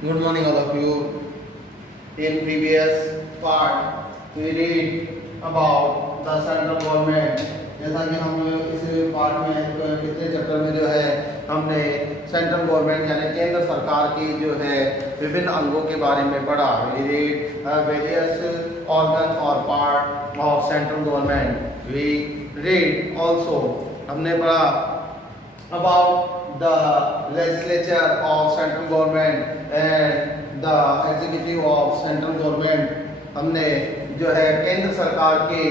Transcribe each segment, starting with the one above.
Good morning, all of you. In previous part, we read about the central government. जैसा कि हम इस part में पिछले चैप्टर में जो है हमने सेंट्रल गवर्नमेंट यानी केंद्र सरकार की जो है विभिन्न अंगों के बारे में पढ़ा. We read various organs or part of central government. We read also हमने पढ़ा about the legislature of central government and the executive of central government. हमने जो है केंद्र सरकार की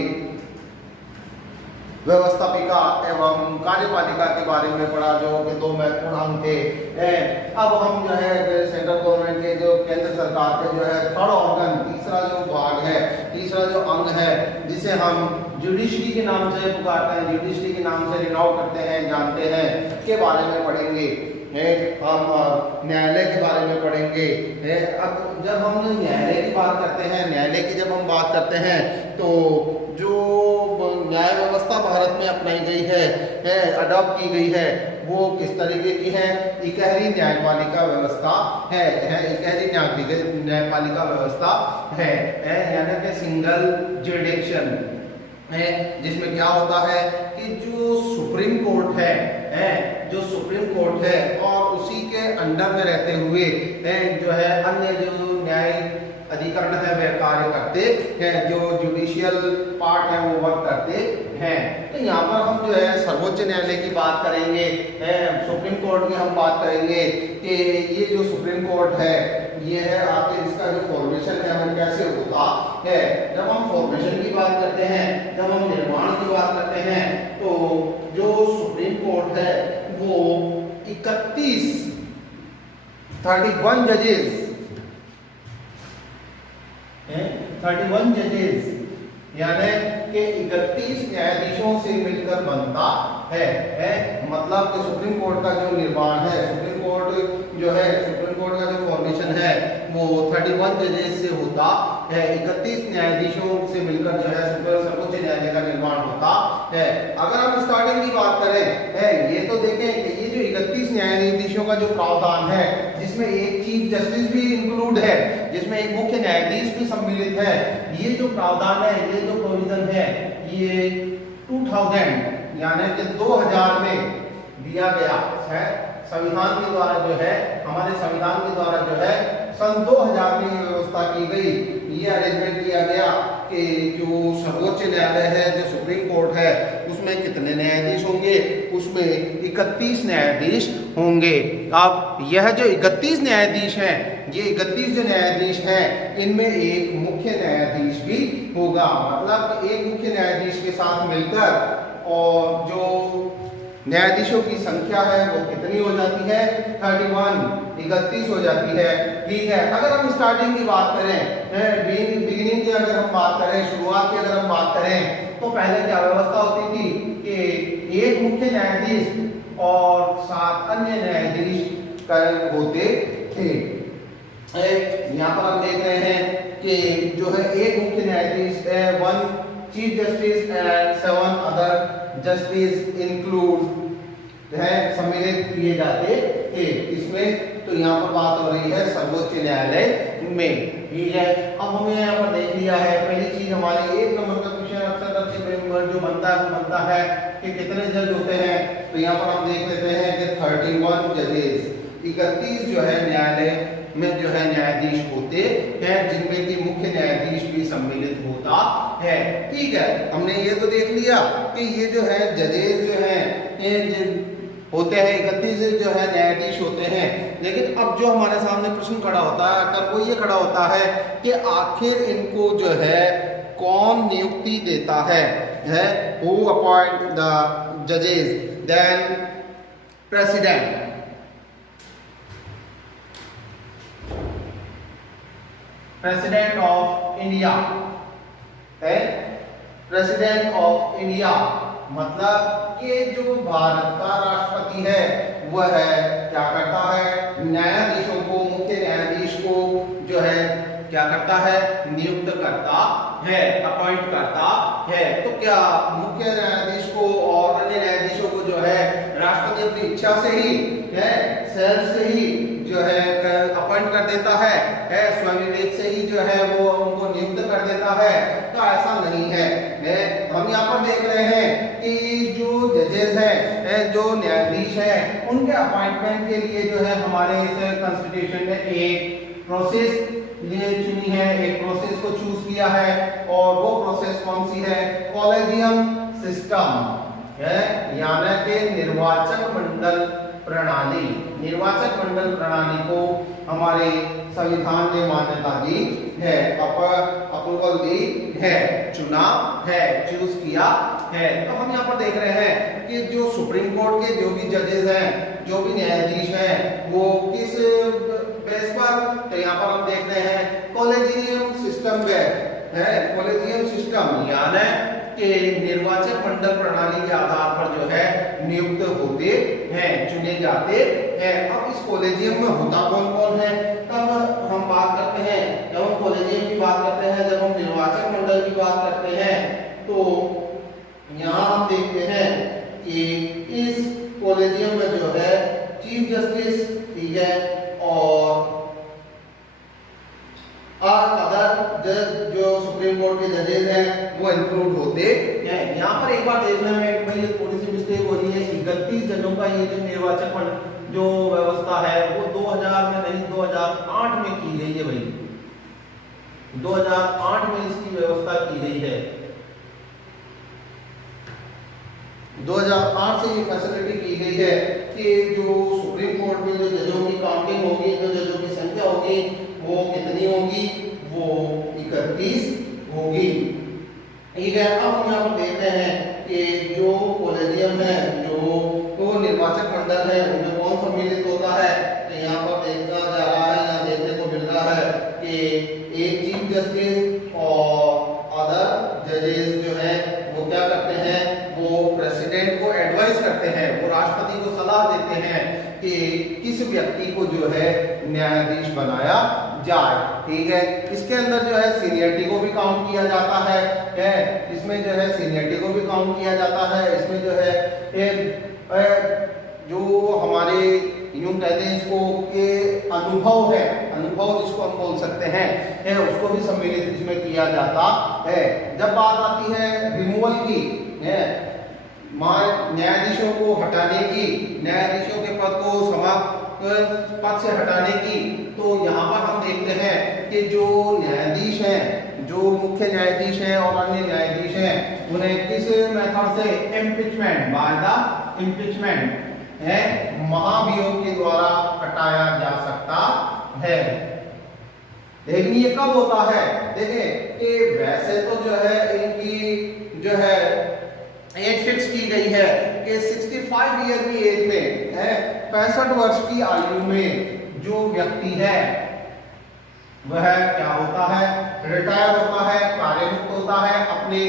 व्यवस्थापिका एवं कार्यपालिका के बारे में पढ़ा जो कि दो महत्वपूर्ण अंग थे. अब हम जो है सेंट्रल गवर्नमेंट के जो केंद्र सरकार के जो है थर्ड ऑर्गन, तीसरा जो भाग है, तीसरा जो अंग है जिसे हम जुडिशरी के नाम से पुकारते हैं, जुडिशरी के नाम से रिनाउ करते हैं, जानते हैं, के बारे में पढ़ेंगे. हम न्यायालय के बारे में पढ़ेंगे. अब जब हम न्यायालय की बात करते हैं, न्यायालय की जब हम बात करते हैं तो जो न्याय व्यवस्था भारत में अपनाई गई है, अडॉप्ट की गई है, वो किस तरीके की है. इकहरी न्यायपालिका व्यवस्था है, इकहरी न्यायपालिका व्यवस्था है, यानी कि सिंगल जुडिक्शन है, जिसमें क्या होता है कि जो सुप्रीम कोर्ट है, जो सुप्रीम कोर्ट है और उसी के अंडर में रहते हुए जो है अन्य जो न्यायिक अधिकरण है वे कार्य करते हैं, जो जुडिशियल पार्ट है वो वर्क करते हैं. तो यहाँ पर हम जो है सर्वोच्च न्यायालय की बात करेंगे, सुप्रीम कोर्ट की हम बात करेंगे कि ये जो सुप्रीम कोर्ट है ये है आपके इसका जो फॉर्मेशन है वो कैसे होता है. जब हम फॉर्मेशन की बात करते हैं, जब हम निर्माण की बात करते हैं, तो जो सुप्रीम कोर्ट है वो 31 जजेस 31 जजेस यानी कि 31 न्यायाधीशों से मिलकर बनता है. मतलब कि सुप्रीम कोर्ट का जो निर्माण है, सुप्रीम कोर्ट जो है, सुप्रीम कोर्ट का जो फॉर्मेशन है वो 31 जजेस से होता है. 31 न्यायाधीशों से मिलकर जो है सर्वोच्च न्यायालय का निर्माण होता है. अगर हम स्टार्टिंग की बात करें, ये तो देखें कि ये जो 31 न्यायाधीशों का जो प्रावधान है जिसमें एक चीफ जस्टिस भी इंक्लूड है, जिसमें एक मुख्य न्यायाधीश भी सम्मिलित है, ये जो प्रावधान है, ये जो प्रोविजन है, ये 2000 यानी कि 2000 में दिया गया है. संविधान के द्वारा जो है, हमारे संविधान के द्वारा जो है सन 2000 में व्यवस्था की गई, ये अरेंजमेंट किया गया कि जो सर्वोच्च न्यायालय है, जो सुप्रीम कोर्ट है, उसमें कितने न्यायाधीश होंगे, उसमें 31 न्यायाधीश होंगे. अब यह जो 31 न्यायाधीश हैं, ये 31 जो न्यायाधीश हैं, इनमें एक मुख्य न्यायाधीश भी होगा. मतलब एक मुख्य न्यायाधीश के साथ मिलकर और जो न्यायाधीशों की संख्या है वो कितनी हो जाती है, 31 हो जाती है. ठीक है. अगर हम स्टार्टिंग की बात करें, बिगिनिंग की अगर हम बात करें, शुरुआत की अगर हम बात करें, तो पहले क्या व्यवस्था होती थी कि एक मुख्य न्यायाधीश और 7 अन्य न्यायाधीश होते थे. यहाँ पर हम देख रहे हैं कि जो है एक मुख्य न्यायाधीश, 1 chief justice and 7 other justice include है, सम्मिलित किए जाते थे इसमें. तो यहाँ पर बात हो रही है सर्वोच्च न्यायालय में. ठीक है. अब हमने यहाँ पर देख लिया है, पहली चीज हमारी 1 नंबर का क्वेश्चन अक्सर जो बनता है कि कितने जज होते हैं. तो यहाँ पर हम देख लेते हैं कि 31 जजेस, 31 जो है न्यायालय में जो है न्यायाधीश होते हैं, जिनमें की मुख्य न्यायाधीश भी सम्मिलित होता है. ठीक है. हमने ये तो देख लिया कि ये जो है जजेस जो है ये होते हैं, 31 जो है न्यायाधीश होते हैं. लेकिन अब जो हमारे सामने प्रश्न खड़ा होता है अगर वो ये खड़ा होता है कि आखिर इनको जो है कौन नियुक्ति देता है, हु अपॉइंट द जजेस. देन प्रेसिडेंट ऑफ इंडिया है. प्रेसिडेंट ऑफ इंडिया मतलब ये जो भारत का राष्ट्रपति है वह है क्या करता है, न्यायाधीशों को, मुख्य न्यायाधीश को जो है क्या करता है, नियुक्त करता है, अपॉइंट करता है. तो क्या मुख्य न्यायाधीश को और अन्य न्यायाधीशों को जो जो है राष्ट्रपति अपनी इच्छा से ही है, सेल्फ से ही जो है अपॉइंट कर देता है, स्वविवेक से ही जो है वो उनको नियुक्त कर देता है, तो ऐसा नहीं है। हम यहाँ पर देख रहे हैं कि जो जजेस हैं, जो न्यायाधीश हैं, उनके अपॉइंटमेंट के लिए जो है हमारे इस कॉन्स्टिट्यूशन में एक प्रोसेस ये चुनी है, एक प्रोसेस को चूज किया है, और वो प्रोसेस कौन सी है? कॉलेजियम सिस्टम है, यानी कि निर्वाचक मंडल प्रणाली। निर्वाचक मंडल प्रणाली को हमारे संविधान ने मान्यता दी है, अप्रूवल दी है, चुना है, चूज किया है। तो हम यहाँ पर देख रहे हैं कि जो सुप्रीम कोर्ट के जो भी जजेस हैं, जो भी न्यायाधीश हैं, वो किस बेस पर, तो यहाँ पर हम देख रहे हैं कॉलेजियम सिस्टम है, कॉलेजियम सिस्टम यानी कि निर्वाचक मंडल प्रणाली के आधार पर जो है नियुक्त होते हैं, चुने जाते हैं। अब इस कॉलेजियम में होता कौन कौन है, तब हम बात करते हैं, जब हम कॉलेजियम की बात करते हैं, जब हम निर्वाचक मंडल की बात करते हैं, तो यहाँ हम देखते हैं कि इस कॉलेजियम में जो है चीफ जस्टिस, ठीक है, और अदर जज जो सुप्रीम कोर्ट के जजेस हैं वो इंक्लूड होते हैं। यहाँ पर एक बार देखने में भाई थोड़ी सी मिस्टेक हो रही है, 31 जजों का ये जो निर्वाचक जो व्यवस्था है वो 2000 में नहीं 2008 में की गई है भाई, 2008 में इसकी व्यवस्था की गई है। 2008 से ये फैसिलिटी की गई है कि जो सुप्रीम कोर्ट में जो जजों की काउंटिंग होगी, जो जजों की संख्या होगी वो कितनी होगी, वो 31 होगी, ठीक है। अब हम यहाँ पर देखते हैं कि जो कॉलेजियम है, जो तो निर्वाचक मंडल है, उनमें कौन सम्मिलित होता है, तो यहाँ पर देखा जा रहा है, यहाँ देखने को मिल रहा है कि एक चीफ जस्टिस और अदर जजेस जो है वो क्या करते हैं, वो प्रेसिडेंट को एडवाइस करते हैं, वो राष्ट्रपति को सलाह देते हैं कि किस व्यक्ति को जो है न्यायाधीश बनाया जाए, ठीक है। इसके अंदर जो है सीनियरिटी को भी काउंट किया जाता है, इसमें जो है सीनियरिटी को भी काउंट किया जाता है, इसमें जो है जो हमारे यूं कहते हैं इसको कि अनुभव है, अनुभव जिसको हम बोल सकते हैं, उसको भी सम्मिलित इसमें किया जाता है। जब बात आती है रिमूवल की, न्यायाधीशों को हटाने की, न्यायाधीशों के पद को पद से हटाने की, तो यहाँ पर हम देखते हैं कि जो न्यायाधीश हैं, जो मुख्य न्यायाधीश हैं और अन्य न्यायाधीश हैं, उन्हें किस मेथड से, इम्पीचमेंट, बाय द इम्पीचमेंट है, महाभियोग के द्वारा हटाया जा सकता है। लेकिन ये कब होता है, देखें कि वैसे तो जो है इनकी जो है एज फिक्स की गई है कि 65 ईयर की एज में है, 65 वर्ष की आयु में जो व्यक्ति है वह क्या होता है, रिटायर होता है, कार्यमुक्त होता है, अपने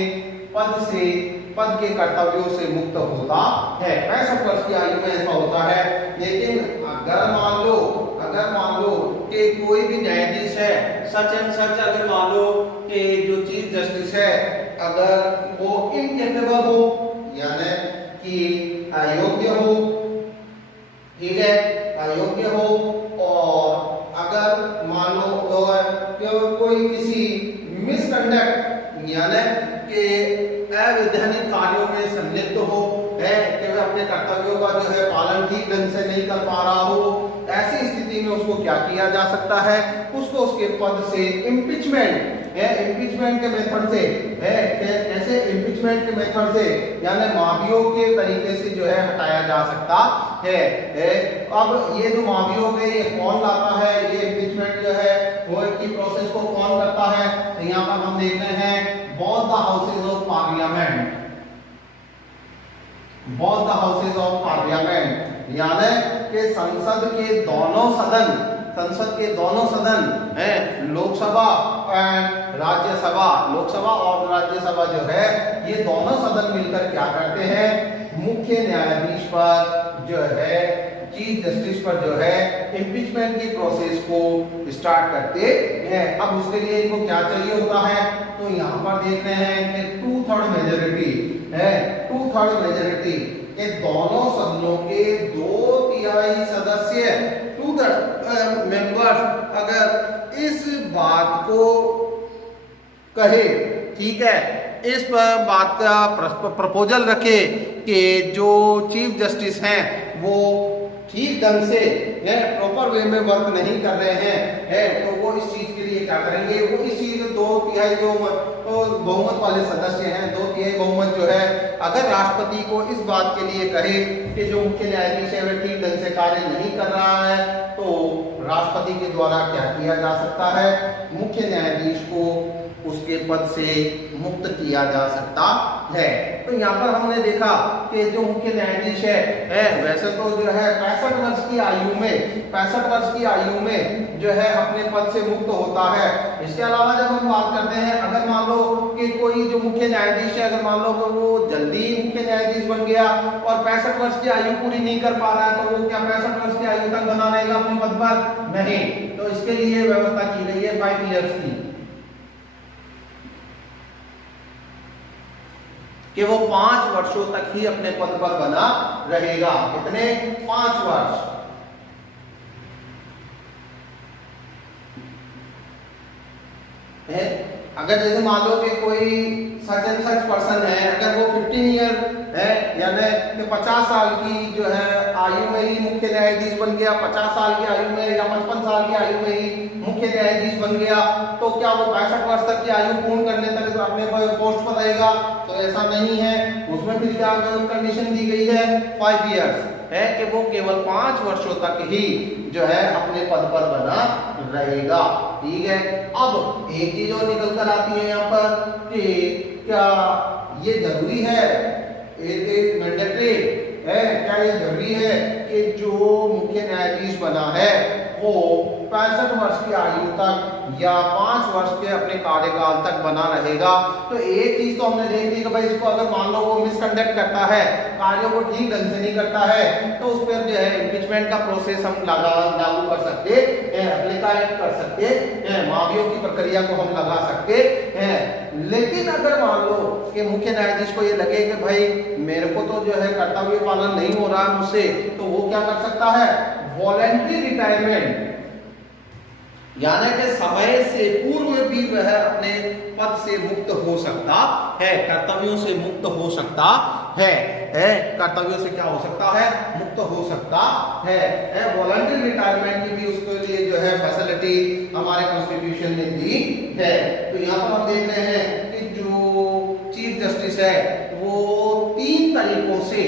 पद के कर्तव्यों से मुक्त होता है। 65 वर्ष की आयु में ऐसा होता है। लेकिन अगर मान लो कि कोई भी न्यायाधीश है, सच एंड सच अगर मान लो कि जो चीफ जस्टिस है अगर वो इनकेपेबल हो, यानी कि अयोग्य हो, ठीक है, अयोग्य हो, और अगर मान लो कोई किसी मिसकंडक्ट यानी कि अवैधानिक कार्यों में संलिप्त हो, है कि वह अपने कर्तव्यों का जो है पालन ठीक ढंग से नहीं कर पा रहा हो, ऐसी स्थिति में उसको क्या किया जा सकता है, उसको उसके पद से इम्पीचमेंट इम्पीचमेंट के मेथड से कैसे इम्पीचमेंट के मेथड से यानी महाभियोग के तरीके से जो है हटाया जा सकता है। अब ये जो महाभियोग है ये कौन लाता है, ये इम्पीचमेंट जो है वो की प्रोसेस को कौन करता है, तो यहाँ पर हम देख रहे हैं both the houses of parliament, both the houses of parliament यानी कि संसद के दोनों सदन है, लोकसभा एंड राज्यसभा, लोकसभा और राज्यसभा जो है ये दोनों सदन मिलकर क्या करते हैं, मुख्य न्यायाधीश पर जो है, चीफ जस्टिस पर जो है इम्पीचमेंट की प्रोसेस को स्टार्ट करते हैं। अब उसके लिए इनको क्या चाहिए होता है, तो यहाँ पर देख रहे हैं कि 2/3 मेजोरिटी है, 2/3 मेजोरिटी, कि दोनों सदनों के 2/3 सदस्य, 2/3 मेंबर्स अगर इस बात को कहे, ठीक है, इस बात का प्रपोजल रखे कि जो चीफ जस्टिस हैं वो ठीक ढंग से प्रॉपर वे में वर्क नहीं कर रहे हैं, तो वो इस चीज के लिए क्या करेंगे, वो इस चीज 2/3 जो बहुमत वाले सदस्य हैं, 2/3 बहुमत जो है, अगर राष्ट्रपति को इस बात के लिए कहे कि जो मुख्य न्यायाधीश है वह ठीक ढंग से कार्य नहीं कर रहा है, तो राष्ट्रपति के द्वारा क्या किया जा सकता है, मुख्य न्यायाधीश को उसके पद से मुक्त किया जा सकता है। तो यहाँ पर हमने देखा कि जो मुख्य न्यायाधीश है वैसे तो जो है 65 वर्ष की आयु में 65 वर्ष की आयु में जो है अपने पद से मुक्त होता है। इसके अलावा जब हम बात करते हैं, अगर मान लो कि कोई जो मुख्य न्यायाधीश है, अगर मान लो कि वो जल्दी मुख्य न्यायाधीश बन गया और 65 वर्ष की आयु पूरी नहीं कर पा रहा है, तो वो क्या 65 वर्ष की आयु तक बना रहेगा अपने पद पर? नहीं। तो इसके लिए व्यवस्था की गई है 5 इयर्स की, कि वो 5 वर्षों तक ही अपने पद पर बना रहेगा। कितने? 5 वर्ष। अगर जैसे मान लो कि कोई सच एंड सच पर्सन है, अगर वो 15 ईयर है, यानी कि 50 साल की जो है आयु में ही मुख्य न्यायाधीश बन गया, 50 साल की आयु में या 55 साल की आयु में ही मुख्य न्यायाधीश बन गया, तो क्या वो 65 वर्ष तक की आयु पूर्ण करने तक तो अपने पोस्ट पर रहेगा? तो ऐसा नहीं है। उसमें भी क्या कंडीशन दी गई है? 5 इयर्स है, कि वो केवल 5 वर्षों तक ही जो है अपने पद पर बना रहेगा। ठीक है। अब एक चीज और निकल कर आती है यहाँ पर कि क्या ये जरूरी है, एक मैंडेटरी है, क्या ये जरूरी है कि जो मुख्य न्यायाधीश बना है वो 65 वर्ष की आयु तक या 5 वर्ष के अपने कार्यकाल तक बना रहेगा? तो एक चीज तो हमने देख ली कि भाई इसको अगर मान लो वो मिसकंडक्ट करता है, कार्यों को ठीक ढंग से नहीं करता है, तो उस पर जो है इम्पीचमेंट का प्रोसेस हम लागू कर सकते हैं, अप्लाई कर सकते हैं, महाभियोग की प्रक्रिया को हम लगा सकते हैं। लेकिन अगर मान लो कि मुख्य न्यायाधीश को ये लगे कि भाई मेरे को तो जो है कर्तव्य पालन नहीं हो रहा है मुझसे, तो वो क्या कर सकता है? वॉलेंट्री रिटायरमेंट, यानी कि समय से पूर्व भी वह अपने पद से मुक्त हो सकता है, कर्तव्यों से मुक्त हो सकता है, कर्तव्यों से क्या हो सकता है? मुक्त हो सकता है। वॉलंटरी रिटायरमेंट की भी उसके लिए जो है फैसिलिटी हमारे कॉन्स्टिट्यूशन ने दी है। तो यहाँ पर हम देख रहे हैं कि जो चीफ जस्टिस है वो 3 तरीकों से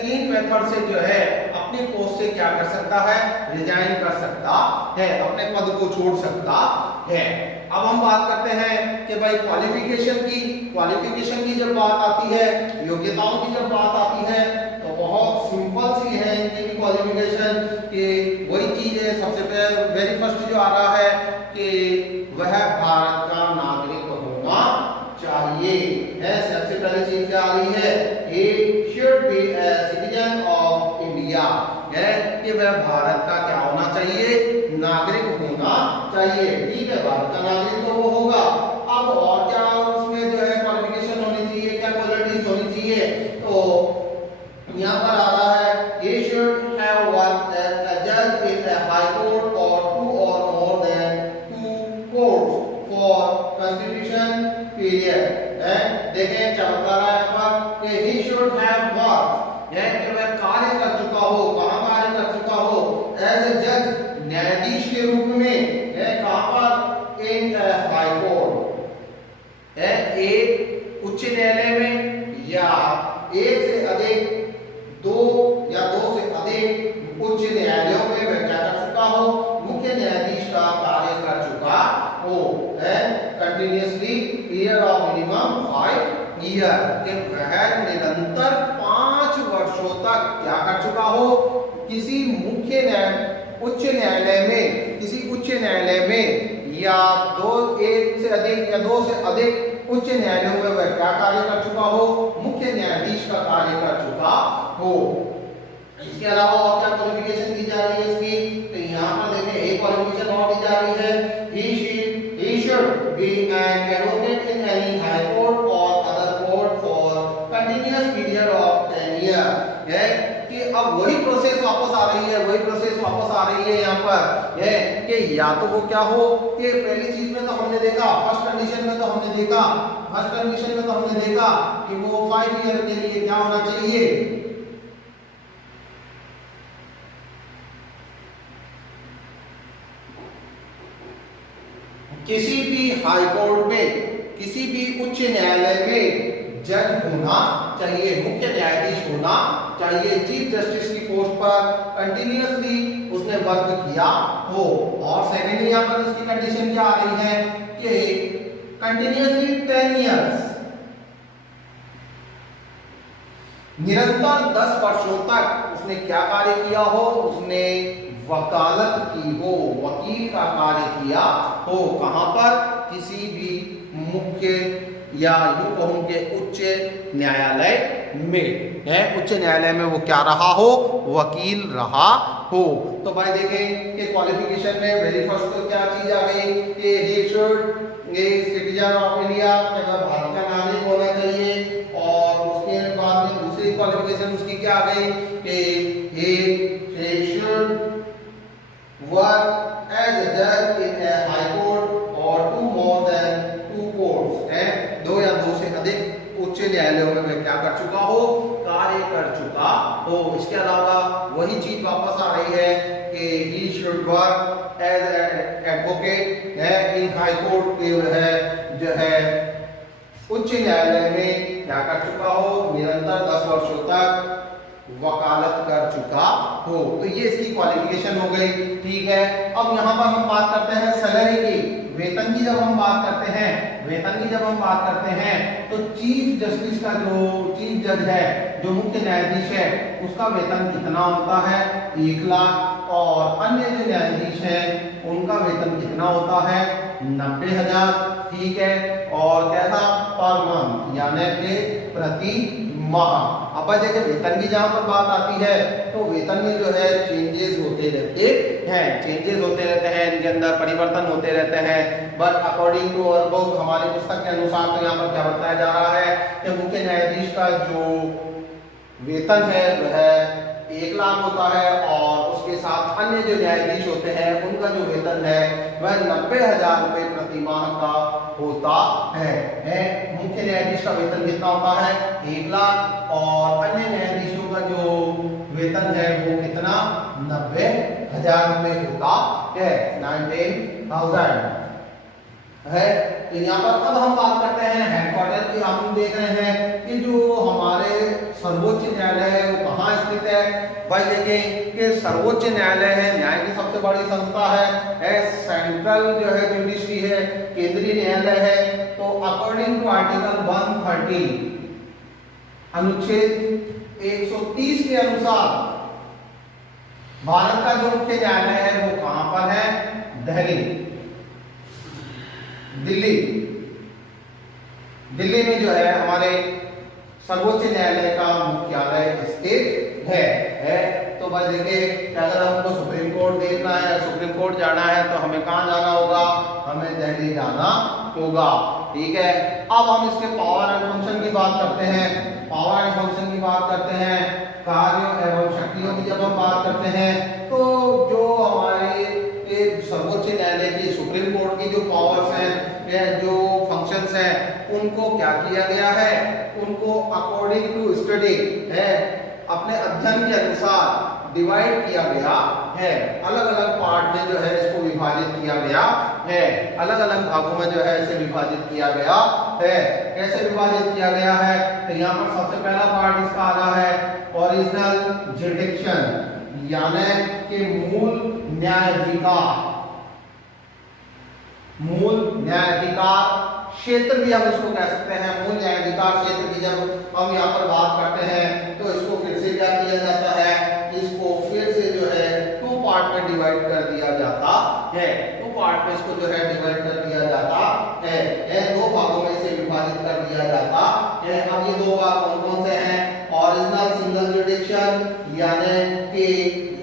3 मेथड से जो है अपने पोस्ट से क्या कर सकता है? रिजाइन कर सकता है, अपने पद को छोड़ सकता है। अब हम बात करते हैं कि भाई क्वालिफिकेशन की जब बात आती है, योग्यताओं की जब बात आती है, तो बहुत सिंपल सी है इनकी भी क्वालिफिकेशन, कि वही चीज है। सबसे वेरी फर्स्ट जो आ रहा है कि वह भारत का नागरिक होना चाहिए, सबसे पहले चीज क्या आ रही है? he should be a citizen of India, है कि वह भारत का क्या होना चाहिए? नागरिक होना चाहिए। ठीक है, भारत का नागरिक तो वो होगा। अब और क्या उसमें जो है क्वालिफिकेशन होनी चाहिए, क्या क्वालिटीज होनी चाहिए? तो यहाँ पर आ रहा है he should have worked as a judge in a high court or 2 or more than 2 courts for constitution period। देखें क्या बता रहा है यहाँ पर कि he should have worked, कि वह कार्य कर चुका हो। कहाँ कार्य कर चुका हो? एज ए जज, न्यायाधीश के रूप में। कहाँ पर? इन हाई कोर्ट, एक उच्च न्यायालय में, या एक से अधिक 2 या 2 से अधिक उच्च न्यायालयों में वह क्या कर चुका हो? मुख्य न्यायाधीश का कार्य कर चुका हो। Continuously period of minimum 5 year, कि वह निरंतर 5 वर्षों तक क्या कर चुका हो? किसी उच्च न्यायालय में, किसी उच्च न्यायालय में या 1 से अधिक या 2 से अधिक उच्च न्यायालयों में वह क्या कार्य कर चुका हो? मुख्य न्यायाधीश का कार्य कर चुका हो। इसके अलावा और क्या क्वालिफिकेशन दी जा रही है इसकी? तो यहाँ पर देखें एक क्वालिफिकेशन और दी जा रही है, he should be an advocate in any high court or other court for continuous period of 10 here है कि अब वही प्रोसेस वापस आ रही है, वही प्रोसेस वापस आ रही है यहाँ पर है कि या तो वो क्या हो कि पहली चीज में तो हमने देखा, फर्स्ट कंडीशन में तो हमने देखा, फर्स्ट कंडीशन में तो हमने देखा कि वो 5 ईयर के लिए क्या होना चाहिए, किसी भी हाई कोर्ट में, किसी भी उच्च न्यायालय में जज होना चाहिए, मुख्य न्यायाधीश होना चाहिए, चीफ जस्टिस की पोस्ट पर कंटिन्यूअसली उसने वर्क किया हो। और सेकेंडली यहाँ पर उसकी कंडीशन क्या आ रही है कि कंटिन्यूअसली 10 इयर्स, निरंतर 10 वर्षों तक उसने क्या कार्य किया हो, उसने वकालत की हो, वकील का कार्य किया हो। कहां पर, किसी भी मुख्य या यूं कहूं के उच्च न्यायालय में है, उच्च न्यायालय में वो क्या रहा हो, वकील रहा हो। तो भाई देखें कि क्वालिफिकेशन में वेरी फर्स्ट तो क्या चीज आ गई कि he should a citizen of India, Bharat का नागरिक होना चाहिए। और उसके बाद में दूसरी क्वालिफिकेशन उसकी क्या आ गई कि he should work as a judge in a high court or two more than 2 courts, है 2 या 2 से अधिक उच्च न्यायालयों में वह क्या कर चुका हो, कार्य कर चुका हो। इसके अलावा वही चीज वापस आ रही है कि he should work as an advocate है इन हाई कोर्ट के है जो है उच्च न्यायालय में क्या कर चुका हो, निरंतर 10 वर्षों तक वकालत कर चुका हो। तो ये इसकी क्वालिफिकेशन हो गई, ठीक है। अब यहाँ पर हम बात करते हैं सैलरी की, वेतन की। जब हम बात करते हैं वेतन की, जब हम बात करते हैं तो चीफ जस्टिस का जो चीफ जज है, जो मुख्य न्यायाधीश है, उसका वेतन कितना होता है, 1 लाख। और अन्य जो न्यायाधीश हैं उनका वेतन कितना होता है, 90,000, ठीक है। और क्या था, पर मंथ यानी कि प्रति माह। अब देखिए वेतन की जहां पर बात आती है तो वेतन में जो है चेंजेस होते रहते हैं, चेंजेस होते रहते हैं, इनके अंदर परिवर्तन होते रहते हैं। बट अकॉर्डिंग टू और हमारे पुस्तक के अनुसार तो यहाँ पर क्या बताया जा रहा है कि मुख्य न्यायाधीश का जो वेतन है वह 1 लाख होता है। और उसके साथ अन्य जो न्यायाधीश होते हैं उनका जो वेतन है वह 90,000 रुपए प्रति माह का होता है। मुख्य न्यायाधीश का वेतन कितना होता है, 1 लाख। और अन्य न्यायाधीशों का जो वेतन है वो कितना, 90,000 रुपए होता है, 19,000 है। तो यहाँ पर अब हम बात करते हैं हेडक्वार्टर की। हम देख रहे हैं कि जो हमारे सर्वोच्च न्यायालय है वो कहाँ स्थित है। भाई देखें कि सर्वोच्च न्यायालय है, न्याय की सबसे बड़ी संस्था है, सेंट्रल जो है जुडिशरी है, केंद्रीय न्यायालय है। तो अकॉर्डिंग टू आर्टिकल 130 अनुच्छेद 130 के अनुसार भारत का जो मुख्य न्यायालय है वो कहां पर है, दिल्ली। दिल्ली में जो है हमारे सर्वोच्च न्यायालय का मुख्यालय स्थित है। तो बस देखिए अगर हमको सुप्रीम कोर्ट देखना है, सुप्रीम कोर्ट जाना है तो हमें कहाँ जाना होगा, हमें दिल्ली जाना होगा, ठीक है। अब हम इसके पावर एंड फंक्शन की बात करते हैं। पावर एंड फंक्शन की बात करते हैं, कार्यों एवं शक्तियों की जब हम बात करते हैं तो जो हमारे सर्वोच्च न्यायालय की, सुप्रीम कोर्ट की जो पावर्स हैं या जो फंक्शंस हैं उनको क्या किया गया है, उनको अकॉर्डिंग टू स्टडी है, अपने अध्ययन के अनुसार डिवाइड किया गया है। अलग अलग पार्ट में जो है इसको विभाजित किया गया है, अलग अलग भागों में जो है इसे विभाजित किया गया है। कैसे विभाजित किया गया है, तो यहाँ पर सबसे पहला पार्ट इसका आ रहा है ओरिजिनल जुडिक्शन यानी कि मूल न्यायाधिकार, मूल न्यायाधिकार क्षेत्र भी हम इसको कह सकते हैं। मूल न्यायाधिकार क्षेत्र की जब हम यहाँ पर बात करते हैं तो इसको फिर से क्या किया जाता है, इसको फिर से जो है 2 पार्ट में डिवाइड कर दिया जाता है। 2 पार्ट में इसको जो है डिवाइड कर दिया जाता है, 2 भागों में इसे विभाजित कर दिया जाता है। अब ये 2 भाग कौन कौन से हैं, ओरिजिनल सिंगल जुडिक्शन यानी कि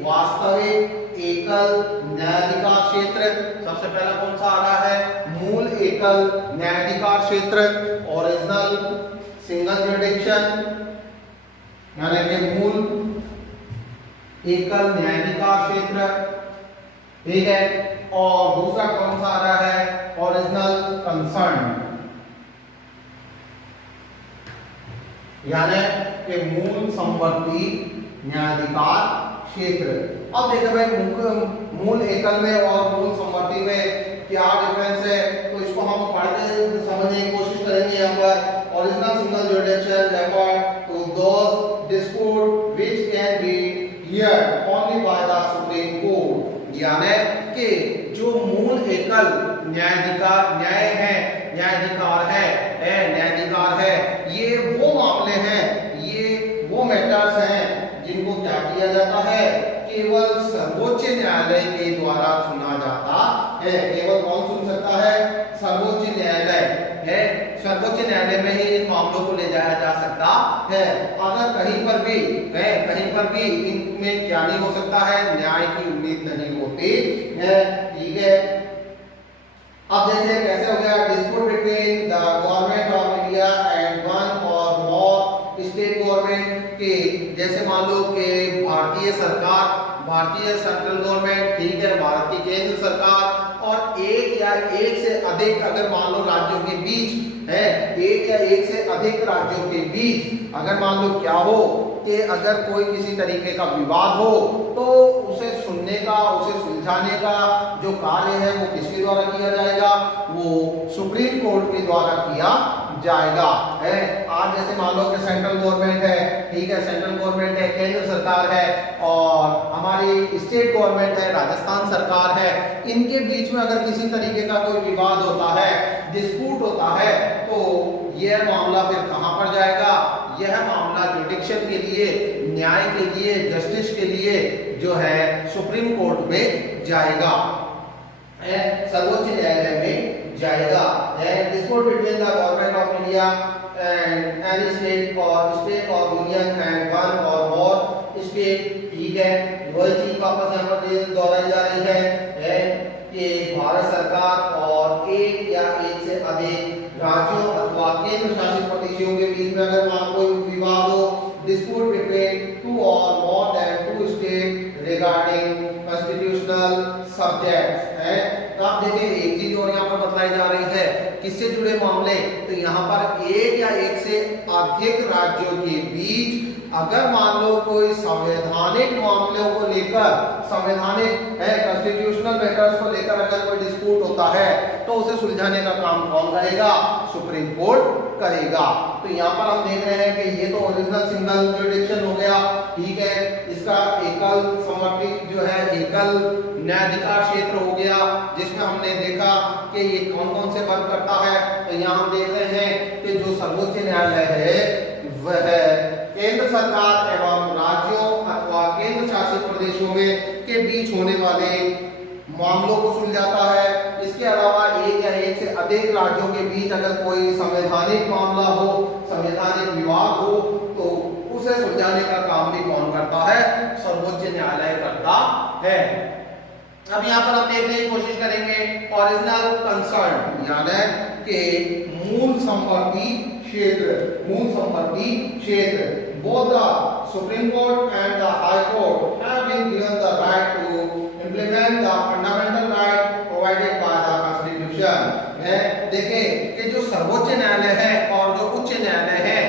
वास्तविक एकल न्यायाधिकार क्षेत्र। सबसे पहला कौन सा आ रहा है, मूल एकल न्यायाधिकार क्षेत्र, ओरिजिनल सिंगल जुडिक्शन यानी कि मूल एकल न्यायाधिकार क्षेत्र, ठीक है। और दूसरा कौन सा आ रहा है, ओरिजिनल कंसर्न, यानी कि मूल संवर्ती न्यायाधिकार क्षेत्र। अब देखो भाई मूल एकल में और मूल संवर्ती में क्या डिफरेंस है, तो इसको हम पढ़ के समझने की कोशिश करेंगे। यहाँ पर original single judicial refer to those dispute which can be heard only by the supreme court, यानी कि जो मूल एकल न्यायाधिकार है, ये वो मामले हैं, ये वो मैटर्स हैं जिनको क्या किया जाता है, केवल सर्वोच्च न्यायालय के द्वारा सुना जाता है। केवल कौन सुन सकता है, सर्वोच्च न्यायालय है। सर्वोच्च न्यायालय में ही इन मामलों को ले जाया जा सकता है। अगर कहीं पर भी इनमें क्या नहीं हो सकता है, न्याय की उम्मीद नहीं होती है, ठीक है। अब जैसे कैसे हो गया, dispute between the government of India and one और मोर स्टेट गवर्नमेंट के, जैसे मान लो कि भारतीय सरकार, भारतीय सेंट्रल गवर्नमेंट, ठीक है, भारत की केंद्र सरकार और एक या एक से अधिक, अगर मान लो राज्यों के बीच है, एक या एक से अधिक राज्यों के बीच अगर मान लो क्या हो कि अगर कोई किसी तरीके का विवाद हो, तो उसे सुनने का, उसे सुलझाने का जो कार्य है वो किसके द्वारा किया जाएगा, वो सुप्रीम कोर्ट के द्वारा किया जाएगा। है आज जैसे मान लो कि सेंट्रल गवर्नमेंट है, ठीक है, सेंट्रल गवर्नमेंट है, केंद्र सरकार है, और हमारी स्टेट गवर्नमेंट है, राजस्थान सरकार है, इनके बीच में अगर किसी तरीके का कोई विवाद होता है, डिस्प्यूट होता है, तो यह मामला फिर कहां पर जाएगा, यह मामला जुडिक्शन के लिए, न्याय के लिए, जस्टिस के लिए जो है सुप्रीम कोर्ट में जाएगा, सर्वोच्च न्यायालय में जाएगा। Dispute between the government of India and any state और यूनियन एंड वन और मोर स्टेट, ठीक है, वही चीज वापस यहाँ पर दोहराई जा रही है कि भारत सरकार और एक या एक से अधिक राज्यों अथवा केंद्र शासित प्रदेशों के बीच में अगर मान कोई विवाद हो, डिस्प्यूट बिटवीन टू और more than two state regarding constitutional subjects है। तो आप देखिए एक चीज और यहाँ पर बतलाई जा रही है, किससे जुड़े मामले, तो यहाँ पर एक या एक से अधिक राज्यों के बीच अगर मान लो कोई संवैधानिक मामलों को लेकर, संवैधानिक है, कॉन्स्टिट्यूशनल मैटर्स को लेकर अगर कोई डिस्प्यूट होता है, तो उसे सुलझाने का काम कौन करेगा, सुप्रीम कोर्ट करेगा। तो यहाँ पर हम देख रहे हैं कि ये तो ओरिजिनल सिंगल जुडिक्शन हो गया, ठीक है, इसका एकल समवर्ती जो है एकल न्यायाधिकार क्षेत्र हो गया, जिसमें हमने देखा कि ये कौन कौन से वर्ग करता है। तो यहाँ हम देख रहे हैं कि जो सर्वोच्च न्यायालय है वह केंद्र सरकार एवं राज्यों अथवा केंद्र शासित प्रदेशों में के बीच होने वाले मामलों को सुलझाता है। इसके अलावा एक या एक से अधिक राज्यों के बीच अगर कोई संवैधानिक मामला हो, संवैधानिक विवाद हो, तो उसे सुलझाने का काम भी कौन करता है, सर्वोच्च न्यायालय करता है। अब यहाँ पर हम देखने की कोशिश करेंगे ओरिजिनल कंसर्न, यानी कि मूल संवर्ती क्षेत्र, मूल संवर्ती क्षेत्र। Both the Supreme Court and the High Court have been given the right to implement the fundamental right provided by the Constitution। देखिए कि जो सर्वोच्च न्यायालय है और जो उच्च न्यायालय है,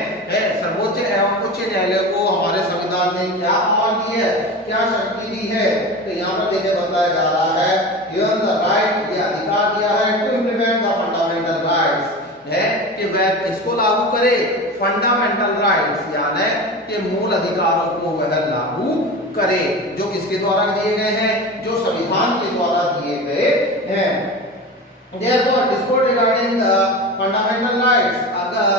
सर्वोच्च एवं उच्च न्यायालय को हमारे संविधान ने क्या पावर दी है, क्या शक्ति दी है, तो यहाँ पर देखिए बताया जा रहा है given the right, ये अधिकार दिया है to implement the fundamental rights, है कि वह किसको लागू करे, फंडामेंटल राइट्स, यानी कि मूल अधिकारों को वह लागू करे, जो किसके द्वारा दिए गए हैं, जो संविधान के द्वारा दिए गए हैं। Therefore, dispute regarding the fundamental rights, अगर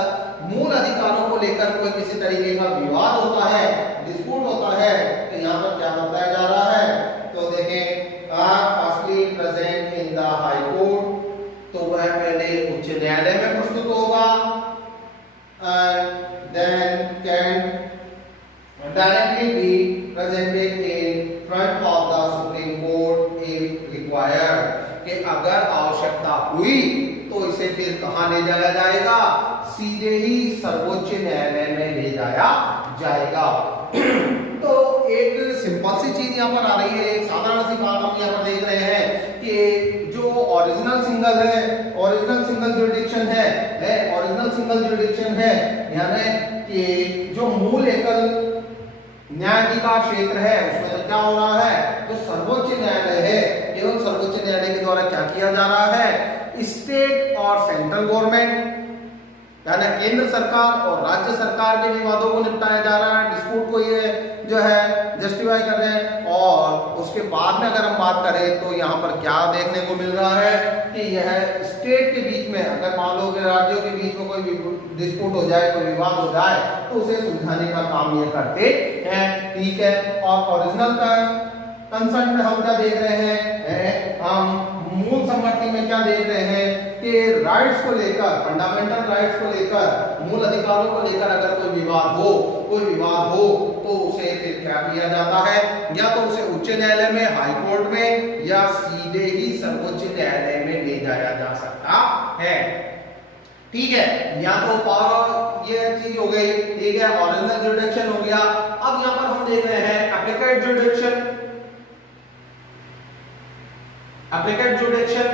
मूल अधिकारों को लेकर कोई किसी तरीके का विवाद होता है, डिस्प्यूट होता है, तो यहाँ पर क्या बताया जा रहा है, तो देखें firstly present in the high court, तो वह पहले उच्च न्यायालय में प्रस्तुत होगा, then can directly be presented in front of the Supreme Court if required, कि अगर आवश्यकता हुई तो इसे फिर कहां ले जाया जाएगा, सीधे ही सर्वोच्च न्यायालय में ले जाया जाएगा। तो एक सिंपल सी चीज यहाँ पर आ रही है, एक साधारण सी बात हम यहाँ पर देख रहे हैं कि जो ओरिजिनल सिंगल है, ओरिजिनल सिंगल जुरिडिक्शन है, ओरिजिनल सिंगल जुरिडिक्शन है, यानी कि जो मूल एकल न्यायाधिकार क्षेत्र है उसमें तो क्या हो रहा है, जो सर्वोच्च न्यायालय है, केवल सर्वोच्च न्यायालय के द्वारा क्या किया जा रहा है, स्टेट और सेंट्रल गवर्नमेंट यानी केंद्र सरकार और राज्य सरकार के विवादों को निपटाया जा रहा है, डिस्प्यूट को ये जो है जस्टिफाई कर रहे हैं। और उसके बाद में अगर हम बात करें तो यहाँ पर क्या देखने को मिल रहा है कि यह स्टेट के बीच में, अगर मान लो कि राज्यों के बीच में कोई डिस्प्यूट हो जाए, कोई विवाद हो जाए, तो उसे सुलझाने का काम ये करते हैं, ठीक है। और ओरिजिनल का कंसर्न में हम क्या देख रहे हैं, हम मूल सम्मति में क्या देख रहे हैं कि राइट्स को लेकर, फंडामेंटल राइट्स को लेकर, मूल अधिकारों को लेकर अगर कोई विवाद हो तो उसे फिर क्या किया जाता है, या तो उसे उच्च न्यायालय में, हाई कोर्ट में, या सीधे ही सर्वोच्च न्यायालय में ले जाया जा सकता है, ठीक है। या तो पावर ये चीज हो गई, ठीक है, ओरिजिनल जुरिडिक्शन हो गया। अब यहाँ पर हम देख रहे हैं एप्लीकेट जुरिडिक्शन। एप्लीकेट जुरिडिक्शन,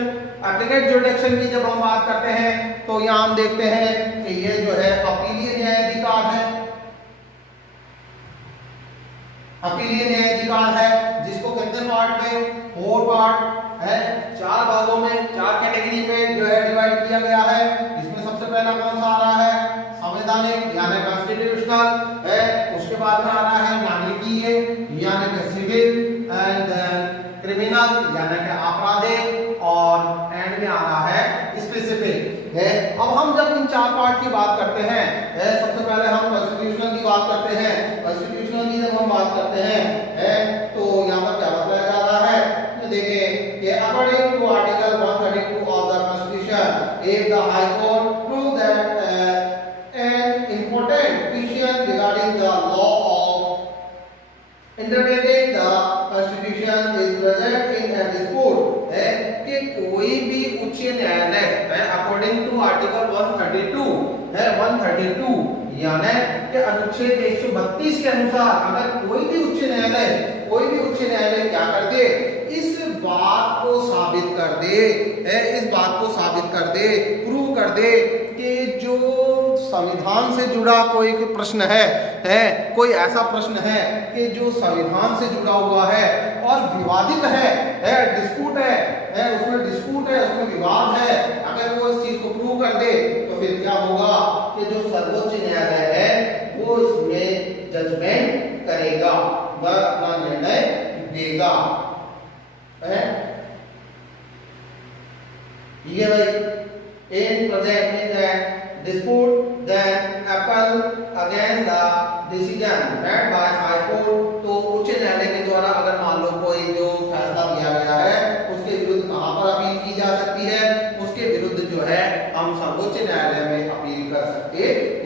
एप्लीकेट जुरिडिक्शन की जब हम बात करते हैं तो यहाँ हम देखते हैं कि ये जो है अपीलीय न्यायाधिकार है, अपीलीय न्यायाधिकार है, जिसको कितने पार्ट में, 4 पार्ट है, 4 भागों में, 4 कैटेगरी में जो है डिवाइड किया गया है। इसमें सबसे पहला कौन सा आ रहा है, संवैधानिक यानी कॉन्स्टिट्यूशनल है, उसके बाद में आ रहा है नागरिकीय यानी कि सिविल, एंड देन क्रिमिनल यानी कि आपराधिक, और एंड में आ रहा है स्पेसिफिक है। अब हम जब इन 4 पार्ट की बात करते हैं, सबसे पहले हम कॉन्स्टिट्यूशनल की बात करते हैं। कॉन्स्टिट्यूशनल की जब हम बात करते हैं तो यहाँ पर क्या बताया जा रहा है, तो देखिए कि according to article 132 of the constitution, if the high court prove that an important question regarding the law of interpreting the constitution is present in a dispute, है कि कोई भी उच्च न्यायालय है अकॉर्डिंग टू आर्टिकल 132 है, 132 यानी कि अनुच्छेद 132 के अनुसार अगर कोई भी उच्च न्यायालय क्या कर दे, इस बात को साबित कर दे, इस बात को साबित कर दे, प्रूव कर दे कि जो संविधान से जुड़ा कोई प्रश्न है, कोई ऐसा प्रश्न है कि जो संविधान से जुड़ा हुआ है और विवादित है, डिस्प्यूट है, उसमें विवाद है, अगर वो इस चीज को प्रूव कर दे तो फिर क्या होगा कि जो सर्वोच्च न्यायालय है वो इसमें जजमेंट करेगा, वह अपना निर्णय देगा, है ये भाई। in presenting that dispute then appeal against the decision made by high court, तो उच्च न्यायालय के द्वारा अगर मान लो कोई जो फैसला दिया गया है उसके विरुद्ध कहां पर अपील की जा सकती है, उसके विरुद्ध जो है हम सर्वोच्च न्यायालय में अपील कर सकते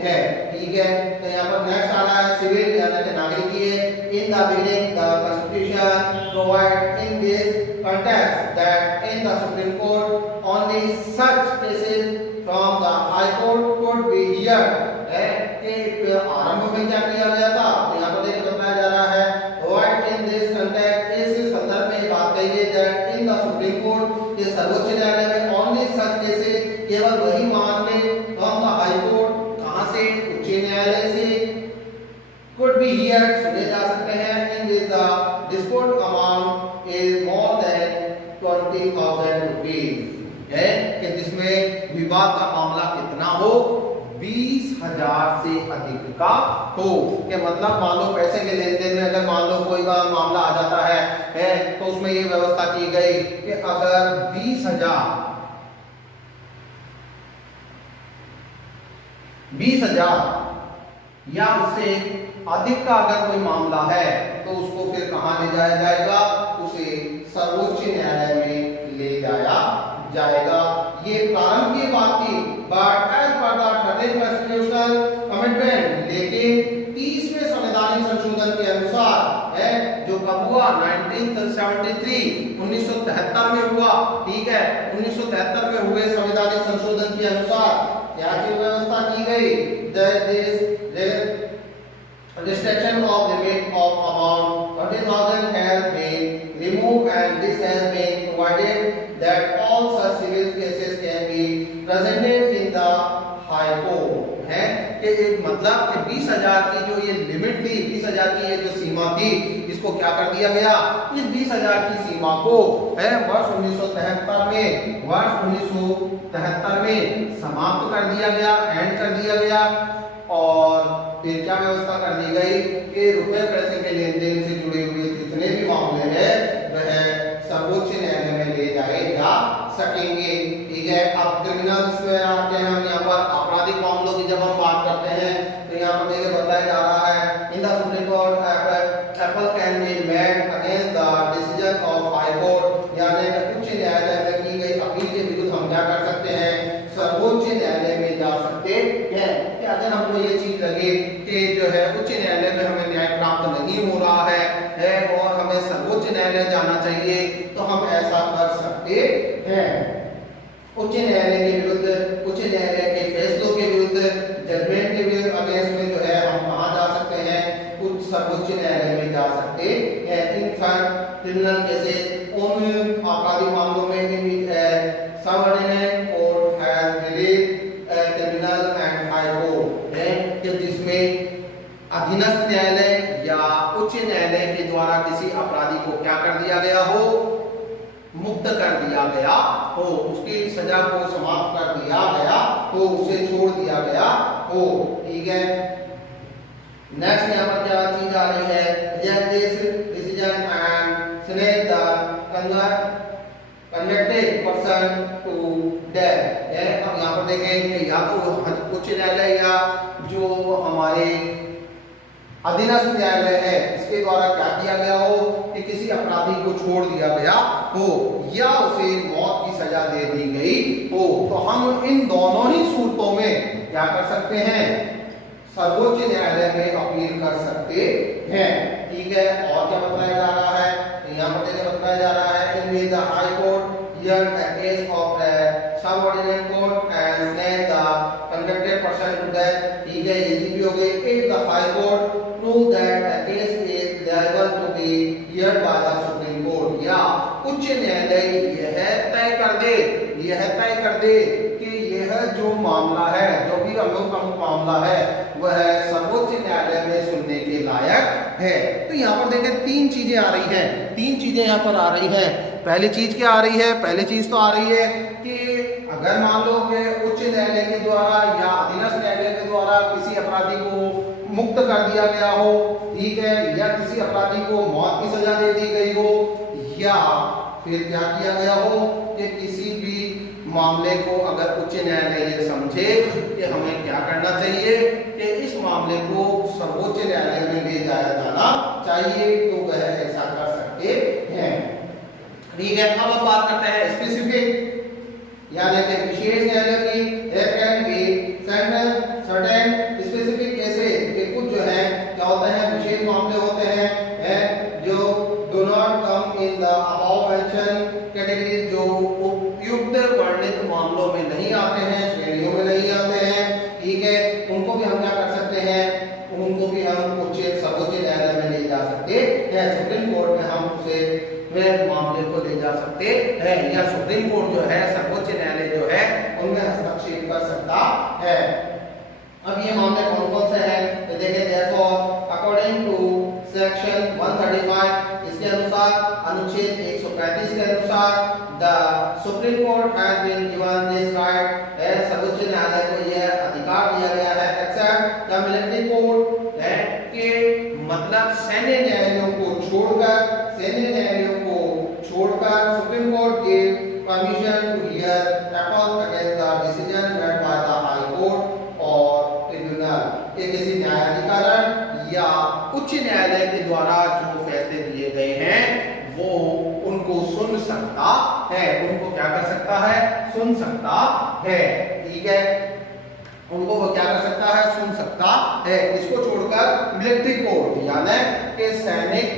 हैं, ठीक है। तो यहाँ पर नेक्स्ट आ रहा है सिविल यानी कि नागरिकीय। in the beginning the constitution provide in this context that in the Supreme Court only such cases from the High Court could be heard, है कि आरंभ में क्या किया गया था, तो यहाँ पर देखिए बताया जा रहा है provide in this context, इस संदर्भ में बात कही गई that in the Supreme Court, ये सर्वोच्च न्यायालय में only such cases, केवल वही मामले from the High Court, कहाँ से, उच्च न्यायालय से, could be heard, सुने जा सकते हैं, in which the dispute amount is more than 20,000 rupees, है कि जिसमें विवाद का मामला कितना हो, 20,000 से अधिक का हो। कि मतलब मान लो पैसे के लेन देन में अगर मान लो कोई मामला आ जाता है तो उसमें ये व्यवस्था की गई कि अगर 20,000 या उससे अधिक का अगर कोई मामला है तो उसको फिर कहां ले जाया जाएगा, उसे सर्वोच्च न्यायालय में ले जाया जाएगा। ये प्रारंभ की बात थी, but as per the 13th constitutional amendment, लेकिन 30वें संवैधानिक संशोधन के अनुसार है जो कब हुआ, 1973 में हुआ, ठीक है, 1973 में हुए संवैधानिक संशोधन के अनुसार क्या की व्यवस्था की गई, restriction of limit of amount 20,000 has been removed, and this has been provided that all such civil cases can be presented in the high court. है कि एक मतलब कि 20,000 की जो ये लिमिट थी, 20,000 की ये जो सीमा थी, इसको क्या कर दिया गया, इस 20,000 की सीमा को है वर्ष 1973 में समाप्त कर दिया गया, एंड कर दिया गया। और फिर क्या व्यवस्था कर दी गई कि रुपए पैसे के लेन देन से जुड़े हुए जितने भी मामले हैं वह सर्वोच्च न्यायालय में ले जाए जा सकेंगे। ठीक है, अब क्रिमिनल्स में आते हैं हम, यहाँ पर आपराधिक मामलों की जब हम बात करते हैं तो यहाँ पर देखिए बताया जा रहा है in the supreme court Apple can be made against the decision of high court, यानी उच्च न्यायालय में की गई अपील के विरुद्ध हम क्या कर सकते हैं, सर्वोच्च न्यायालय में जा सकते हैं। कि अगर हमको ये चीज लगे कि जो है उच्च न्यायालय में हमें न्याय प्राप्त नहीं हो रहा है और हमें सर्वोच्च न्यायालय जाना चाहिए, तो हम ऐसा कर सकते हैं। उच्च न्यायालय के विरुद्ध, उच्च न्यायालय के फैसलों के विरुद्ध, जजमेंट के विरुद्ध अगेंस्ट में जो है हम कहाँ जा सकते हैं, उच्च सर्वोच्च न्यायालय में जा सकते हैं। इनफैक्ट क्रिमिनल केसेस उन आपराधिक मामलों में subordinate court has release criminal and high court है कि जिसमें अधीनस्थ न्यायालय या उच्च न्यायालय के द्वारा किसी अपराधी को क्या कर दिया गया हो, मुक्त कर दिया गया हो, उसकी सजा को समाप्त कर दिया गया हो, उसे छोड़ दिया गया हो। ठीक है, नेक्स्ट यहाँ पर क्या चीज आ रही है, decision and sent the convicted person to death है। अब यहाँ पर देखें कि या तो उच्च न्यायालय या जो हमारे अधीनस्थ न्यायालय है इसके द्वारा क्या किया गया हो कि किसी अपराधी को छोड़ दिया गया हो या उसे मौत की सजा दे दी गई हो, तो हम इन दोनों ही सूरतों में क्या कर सकते हैं, सर्वोच्च न्यायालय में अपील कर सकते हैं। ठीक है, और क्या बताया जा रहा है, यहाँ पर देखिए बताया जा रहा है in the high court hear the case of subordinate court and send the convicted person to death. ठीक है, ये भी हो गई। If the high court prove that the case is liable to be heard by the supreme court, या उच्च न्यायालय यह तय कर दे कि यह जो मामला है, जो भी अनुप्रमुख मामला है वह सर्वोच्च न्यायालय में सुनने के लायक है। तो यहाँ पर देखें तीन चीजें आ रही हैं, तीन चीजें यहाँ पर आ रही हैं। पहली चीज क्या आ रही है, पहली चीज तो आ रही है कि अगर मान लो कि उच्च न्यायालय के द्वारा या अधीनस्थ न्यायालय के द्वारा किसी अपराधी को मुक्त कर दिया गया हो, ठीक है, या किसी अपराधी को मौत की सजा दे दी गई हो, या फिर क्या किया गया हो कि किसी भी मामले को अगर उच्च न्यायालय ये समझे कि हमें क्या करना चाहिए कि इस मामले को सर्वोच्च न्यायालय में ले जाया जाना चाहिए, तो वह ऐसा कर सकते हैं। ठीक है, अब हम बात करते हैं स्पेसिफिक, यानी कि विशेष न्यायालय की। There can be certain specific cases, कि कुछ जो है क्या होते हैं, विशेष मामले होते हैं जो do not come in the above mention category, जो उपयुक्त वर्णित मामलों में नहीं आते हैं, श्रेणियों में नहीं आते हैं। ठीक है, उनको भी हम क्या कर सकते हैं, उनको भी हम उच्च सर्वोच्च न्यायालय में ले जा सकते हैं। सुप्रीम कोर्ट में हम उसे मामले को ले जा सकते हैं, या सुप्रीम कोर्ट जो है, सर्वोच्च न्यायालय जो है उनमें हस्तक्षेप कर सकता है। अब ये मामले कौन कौन से हैं, तो देखिए therefore अकॉर्डिंग टू सेक्शन 135, इसके अनुसार अनुच्छेद 135 के अनुसार the supreme court has been given this right, सर्वोच्च न्यायालय को यह अधिकार दिया गया है, एक्सेप्ट द मिलिट्री कोर्ट, है कि मतलब सैन्य न्यायालयों को छोड़कर, सैन्य न्यायालयों को छोड़कर सुप्रीम कोर्ट के permission to hear appeal against the decision made by the high court और ट्रिब्यूनल, के किसी न्यायाधिकरण या उच्च न्यायालय के द्वारा जो फैसले दिए गए हैं वो उनको सुन सकता है, उनको क्या कर सकता है, सुन सकता है। ठीक है, उनको वो क्या कर सकता है, सुन सकता है। इसको छोड़कर मिलिट्री कोर्ट यानी कि सैनिक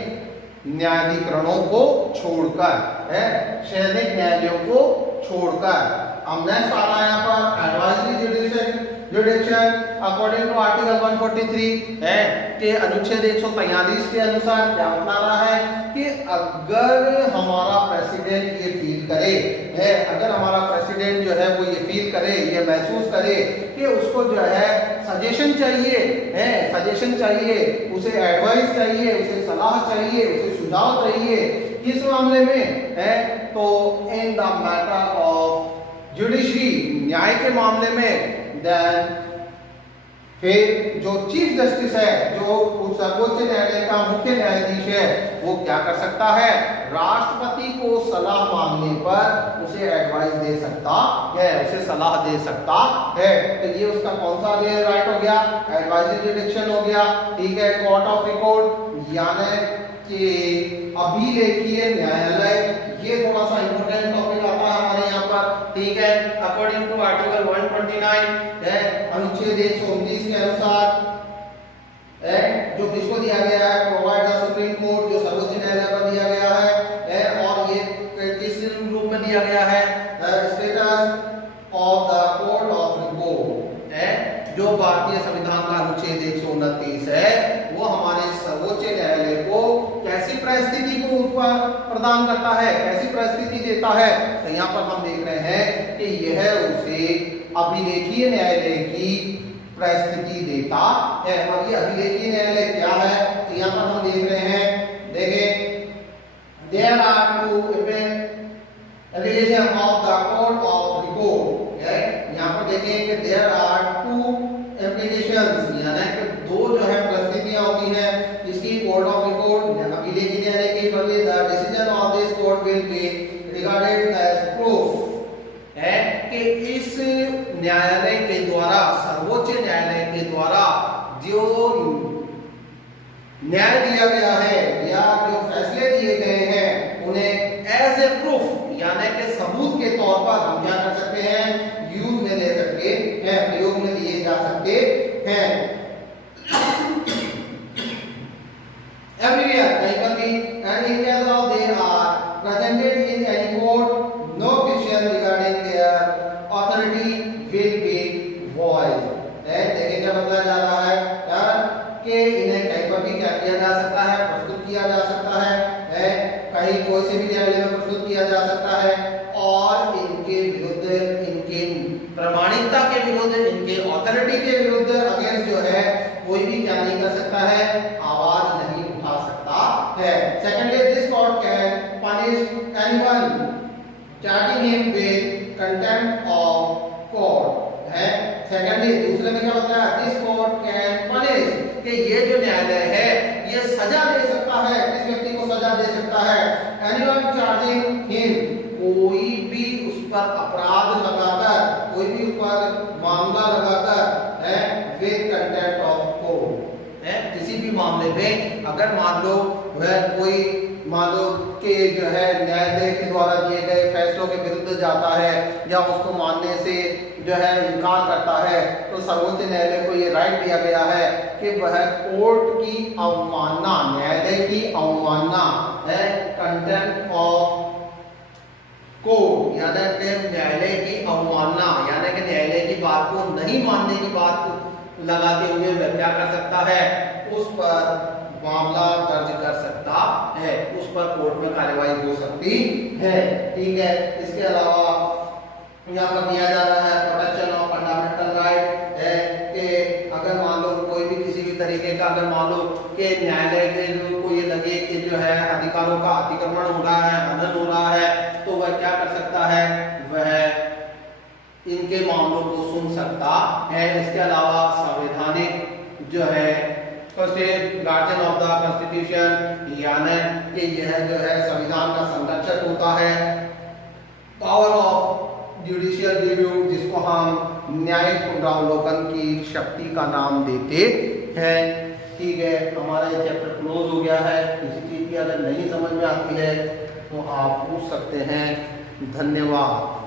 न्यायाधिकरणों को छोड़कर, है सैनिक न्यायालयों को छोड़कर। अब नेक्स्ट आ रहा है यहाँ पर advisory judiciary jurisdiction according to article 143 है कि अनुच्छेद 143 के अनुसार क्या बता रहा है कि अगर हमारा प्रेसिडेंट ये फील करे है, अगर हमारा प्रेसिडेंट जो है वो ये फील करे, ये महसूस करे कि उसको जो है सजेशन चाहिए है, सजेशन चाहिए, उसे एडवाइस चाहिए, उसे सलाह चाहिए, उसे सुझाव चाहिए किस मामले में है, तो in the matter of judiciary, न्याय के मामले में, देन फिर जो चीफ जस्टिस है, जो सर्वोच्च न्यायालय का मुख्य न्यायाधीश है, वो क्या कर सकता है, राष्ट्रपति को सलाह मांगने पर उसे एडवाइस दे सकता है, उसे सलाह दे सकता है। तो ये उसका कौन सा राइट हो गया, एडवाइजरी जुडिक्शन हो गया, ठीक है। कोर्ट ऑफ रिकॉर्ड यानी कि अभिलेखीय न्यायालय, ये थोड़ा सा इंपॉर्टेंट टॉपिक आता है हमारे यहाँ पर, ठीक है। अकॉर्डिंग टू आर्टिकल 129 है, अनुच्छेद 129 के अनुसार है, जो किसको दिया गया है, प्रोवाइड द सुप्रीम कोर्ट, जो सर्वोच्च न्यायालय को दिया गया है, और ये किस रूप में दिया गया है, status of the court of report है, जो भारतीय संविधान का अनुच्छेद 129 है, वो हमारे सर्वोच्च न्यायालय को कैसी परिस्थिति को प्रदान करता है, कैसी परिस्थिति देता है। तो यहाँ पर हम देख रहे हैं कि यह उसे अभिलेखीय न्यायालय की परिस्थिति देता है। अब ये अभिलेखीय न्यायालय क्या है, तो यहाँ पर हम देख रहे हैं, देखें, there are two application of the court of record है, यहाँ पर देखें कि देयर आर टू एप्लीकेशंस, यानी कि दो जो है परिस्थितियां होती हैं जिसकी कोर्ट ऑफ रिकॉर्ड अभिलेखीय न्यायालय की फर्जी the decision of this court will be regarded as proof है कि इस न्यायालय के द्वारा, सर्वोच्च न्यायालय के द्वारा जो न्याय दिया गया है या जो फैसले दिए गए हैं उन्हें एज ए प्रूफ यानी कि सबूत के तौर पर हम क्या कर सकते हैं, यूज में ले सकते हैं, प्रयोग में लिए जा सकते हैं। Everywhere, कहीं पर भी, and in case of they are presented in any court, no question regarding their authority will be void. देखिए क्या बदला जा रहा है यार, कि इन्हें कहीं पर भी क्या किया जा सकता है, प्रस्तुत किया जा सकता है, कहीं कोई से भी न्यायालय में प्रस्तुत किया जा सकता है, और इनके विरुद्ध, इनके प्रमाणिकता के विरुद्ध, इनके ऑथोरिटी के विरुद्ध अगेंस्ट जो है कोई भी क्या नहीं कर सकता है, आवाज नहीं उठा सकता है। Secondly, this court can punish anyone charging him with contempt of court है। सेकेंडली, दूसरे में क्या होता है, दिस कोर्ट कैन पनिश, कि ये जो न्यायालय है ये सजा दे सकता है, किस व्यक्ति को सजा दे सकता है, एनीवन चार्जिंग हिम, कोई भी उस पर अपराध लगाकर, कोई भी उस पर मामला लगाकर है, विद कंटेम्प्ट ऑफ कोर्ट है, किसी भी मामले में अगर मान लो वह कोई मान लो कि जो है न्यायालय के द्वारा दिए गए फैसलों के विरुद्ध जाता है या उसको मानने से जो है इनकार करता है, तो सर्वोच्च न्यायालय को ये राइट दिया गया है कि वह कोर्ट की अवमानना, न्यायालय की अवमानना है, कंटेम्प्ट ऑफ कोर्ट यानी कि न्यायालय की अवमानना, यानी कि न्यायालय की बात को नहीं मानने की बात लगाते हुए वह क्या कर सकता है, उस पर मामला दर्ज कर सकता है, उस पर कोर्ट में कार्यवाही हो सकती है, ठीक है। इसके अलावा यहाँ पर दिया जा रहा है प्रोटेक्शन ऑफ फंडामेंटल राइट है, कि अगर मान लो कोई भी किसी भी तरीके का अगर मान लो कि न्यायालय के को ये लगे कि जो है अधिकारों का अतिक्रमण हो रहा है, हनन हो रहा है, तो वह क्या कर सकता है, वह इनके मामलों को सुन सकता है। इसके अलावा संवैधानिक जो है गार्जियन ऑफ द कॉन्स्टिट्यूशन, यानी कि यह जो है संविधान का संरक्षक होता है। पावर ऑफ जुडिशियल रिव्यू, जिसको हम न्यायिक पुनरावलोकन की शक्ति का नाम देते हैं, ठीक है। हमारा ये चैप्टर क्लोज हो गया है। किसी चीज की अगर नहीं समझ में आती है तो आप पूछ सकते हैं। धन्यवाद।